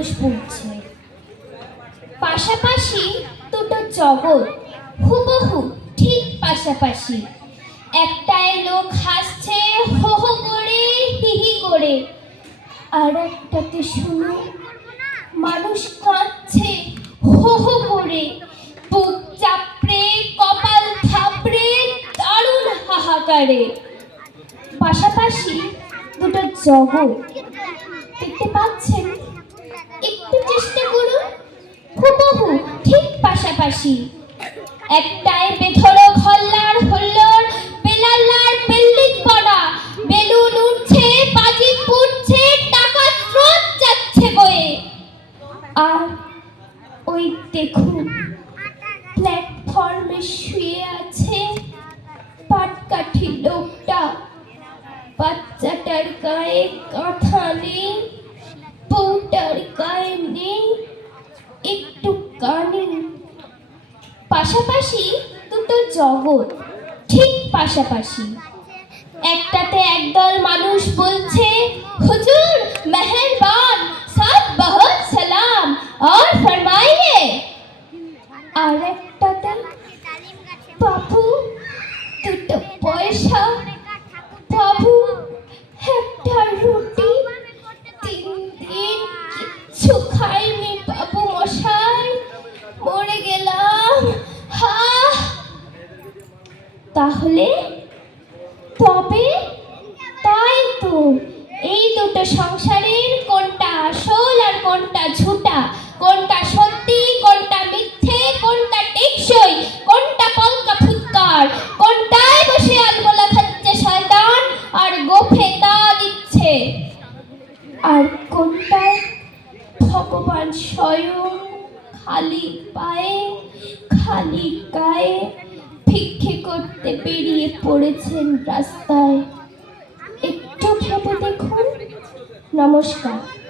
মানুষ বুঝছে। পাশাপাশি দুটো জগৎ, হুবহু ঠিক পাশাপাশি। একটায় লোক হাসছে হো হো করে, হি হি করে, আর একটাতে শুনো মানুষ কাঁদছে হো হো করে, বুক চাপড়ে, কপাল থাপড়ে, দারুণ হাহাকারে। পাশাপাশি দুটো জগৎ, দেখতে পাচ্ছেন? একটু চেষ্টা করুন, হুবহু ঠিক পাশাপাশি। একটায় বেধড়ক হল্লার হল্লোড়, বেলাল্লার বিল্ডিং পড়া, বেলুন উঠছে, বাজি ফুটছে, টাকা স্রোত যাচ্ছে বয়ে। আর ওই দেখুন, প্ল্যাটফর্মে শুয়ে আছে পাটকাঠি লোকটা। বাচ্চাটার গায়ে কাঁথা নেই, বউটার গায়ে নেই একটু কানে। পাশাপাশি দুটো জগৎ, ঠিক পাশাপাশি। একটাতে একদল মানুষ বলছে হুজুর মেহেরবান, সব বহুত সালাম আর ফরমাইয়ে। আর একটাতে বাবু দুটো পয়সা, বাবু একটা রুটি, 3 দিন কিচ্ছু খাইনি বাবু মশাই, মরে গেলাম। হা, তাহলে তবে তাই তো, এই দুটো সংসারের কোনটা আসল আর কোনটা ঝুটা, কোনটা সত্যি কোনটা মিথ্যে, কোনটা টেকসই কোনটা পলকা ফুৎকার, কোনটায় বসে আলমোলা খাচ্ছে শয়তান আর গোফে তা দিচ্ছে, আর কোনটায় ভগবান স্বয়ং খালি পায়ে খালি গায়ে ভিক্ষে করতে বেরিয়ে পড়েছেন রাস্তায়। একটু ভেবে দেখুন। নমস্কার।